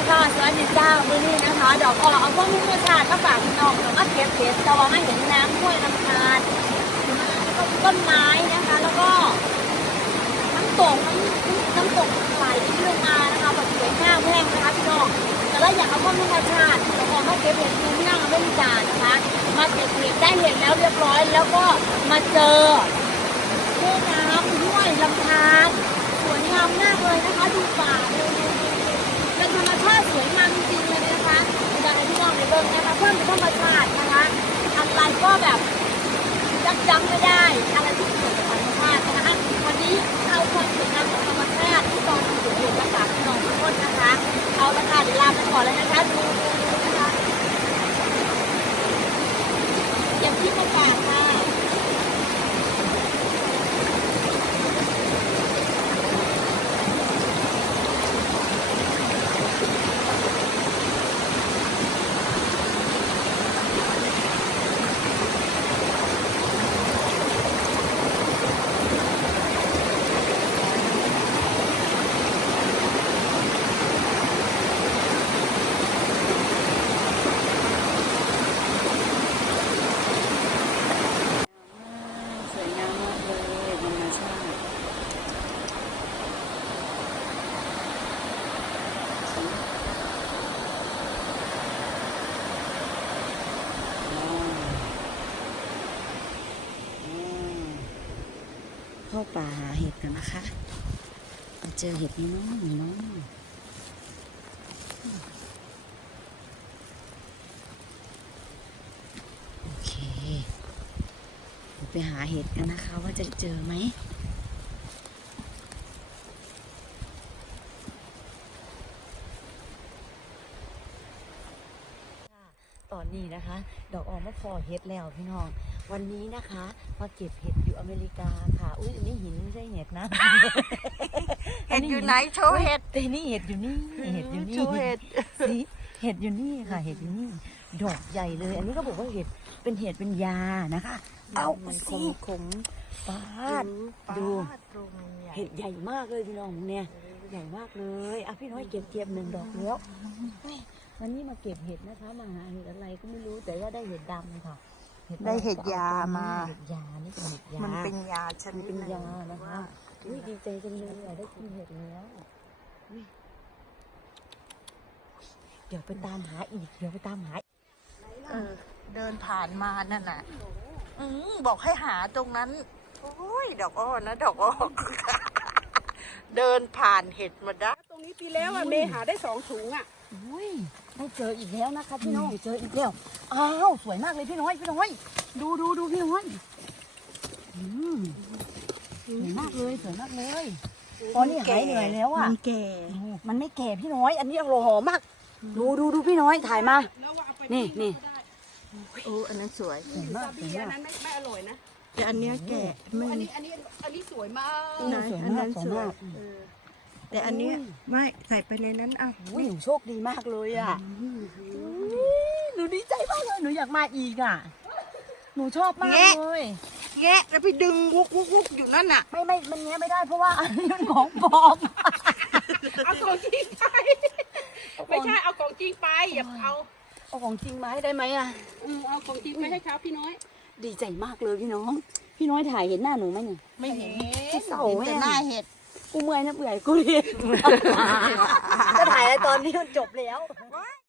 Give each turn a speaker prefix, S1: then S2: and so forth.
S1: ค่ะสวัสดีจ้ามื้อนี้นะคะดอกออกเอาพวกมุกชาติมาฝากพี่น้องแล้วก็เก็บแต่ว่าไม่เห็นน้ำห้วยลำธารแล้วก็ต้นไม้นะคะ แล้วก็น้ำตกไหลเรื่อยมานะคะแบบสวยงามแห้งนะคะพี่น้องแต่เราอยากเอาพวกมุกชาติเราออกมาเก็บเห็ดที่นี่เราไม่มีจานนะคะมาเก็บเห็ดได้เห็ดแล้วเรียบร้อยแล้วก็มาเจอแม่น้ำห้วยลำธารสวยงามมากเลยนะคะดูป่าเลยเป็นธรรมชาติสวยงามจริงๆเลยนะคะอยากให้พี่น้องในเบิ้งนะคะเพื่อนเป็นธรรมชาตินะคะอะไรก็แบบจำไม่ได้อะไรที่เกิดจากธรรมชาตินะคะวันนี้เอาความสวยงามของธรรมชาติที่กองสวยๆมาฝากพี่น้องทุกคนนะคะเอาละค่ะเดี๋ยวลาไปก่อนเลยนะคะดูนะคะอย่างที่มาฝากค่ะสวยงามมากเลยธรรมชาติเข้าป่าหาเห็ดกันนะคะมาเจอเห็ดนี่น้องโอเคไปหาเห็ดกันนะคะว่าจะเจอไหมตอนนี้นะคะดอกออกมาพอเห็ดแล้วพี่น้องวันนี้นะคะมาเก็บเห็ดอยู่อเมริกาค่ะอุ้ยอันนี้หินไม่ใช่เห็ดนะ
S2: เห็ดอยู่ไหนโชว์เห็ด
S1: แต่นี่เห็ดอยู่นี่เห็ดอยู่นี่
S2: โชว์เห็ด
S1: สิเห็ดอยู่นี่ค่ะเห็ดอยู่นี่ดอกใหญ่เลย อันนี้ก็บอกว่าเห็ดเป็นยานะคะเอาสิปาดดูเห็ดใหญ่มากเลยพี่น้องเนี่ยใหญ่มากเลยอ่ะพี่น้อยเก็บหนึ่งดอกแล้ววันนี้มาเก็บเห็ดนะคะมาหาเห็ดอะไรก็ไม่รู้แต่ว่าได้เห็ดดำค่ะ
S2: ได้เห็ดยามา
S1: เห็ดยานี่เป็นเห็ดยา
S2: มันเป็นยาช
S1: มัน
S2: นิด
S1: เป็น
S2: หนึ่ง
S1: ยานะคะอุ้ยดีใจจังเลยอ่ะได้กินเห็ดแล้วอุ้ยเดี๋ยวไปตามหาอีกเดี๋ยวไปตามหา
S2: เดินผ่านมานั่นน่ะบอกให้หาตรงนั้นโอ้ยดอกอ้อนะดอกอ้อ เดินผ่านเห็ดมาได้
S3: ตรงนี้ปีแล้วอ่ะเมย์หาได้2 ถุงอ่ะ
S1: อุ้ยได้เจออีกแล้วนะคะพี่น้องเจออีกแล้วอ้าวสวยมากเลยพี่น้อยดูพี่น้อยสวยมากเลยตอนนี้หายเหนื่อยแล้วอ่ะ
S2: มันแก่
S1: มันไม่แก่พี่น้อย อันนี้อร่อยหอมมากดูพี่น้อยถ่ายมานี่
S2: โอ้อันนั้นสวย
S1: สวยมาก
S3: พี่อันนั้นไม่อร่อยนะ
S2: แต่อันเนี้ยแก่ไม่
S3: อันนี้สวยมาก
S2: ไหนอันนั้นสวยแต่อันเนี้ยไม่ใส่ไปในนั้นอ่ะ
S1: อุ้ยหนูโชคดีมากเลยอ่ะหนูดีใจมากเลยหนูอยากมาอีกอ่ะหนูชอบมากเลย
S2: แงะแล้วไปดึงวุกอยู่นั่นน่ะ
S1: ไม่มันเงี้ยไม่ได้เพราะว่าอันนี้มันของปลอม
S3: เอาของจริงไปไม่ใช่เอาของจริงไปอย่าเอา
S1: เอาของจริงมาให้ได้ไหมอ่ะ
S3: เอาของจริงไปให้เขาพี่น้อย
S1: ดีใจมากเลยพี่น้องถ่ายเห็นหน้าหนูไหมเนี่ย
S2: ไม่เห็น
S1: ที่เสา
S2: เห็น
S1: แม่
S2: แต่หน้าเห็ด
S1: กูเมื่อยนะเบื่อกูเรียนจะถ่ายอะไรตอนนี้มันจบแล้ว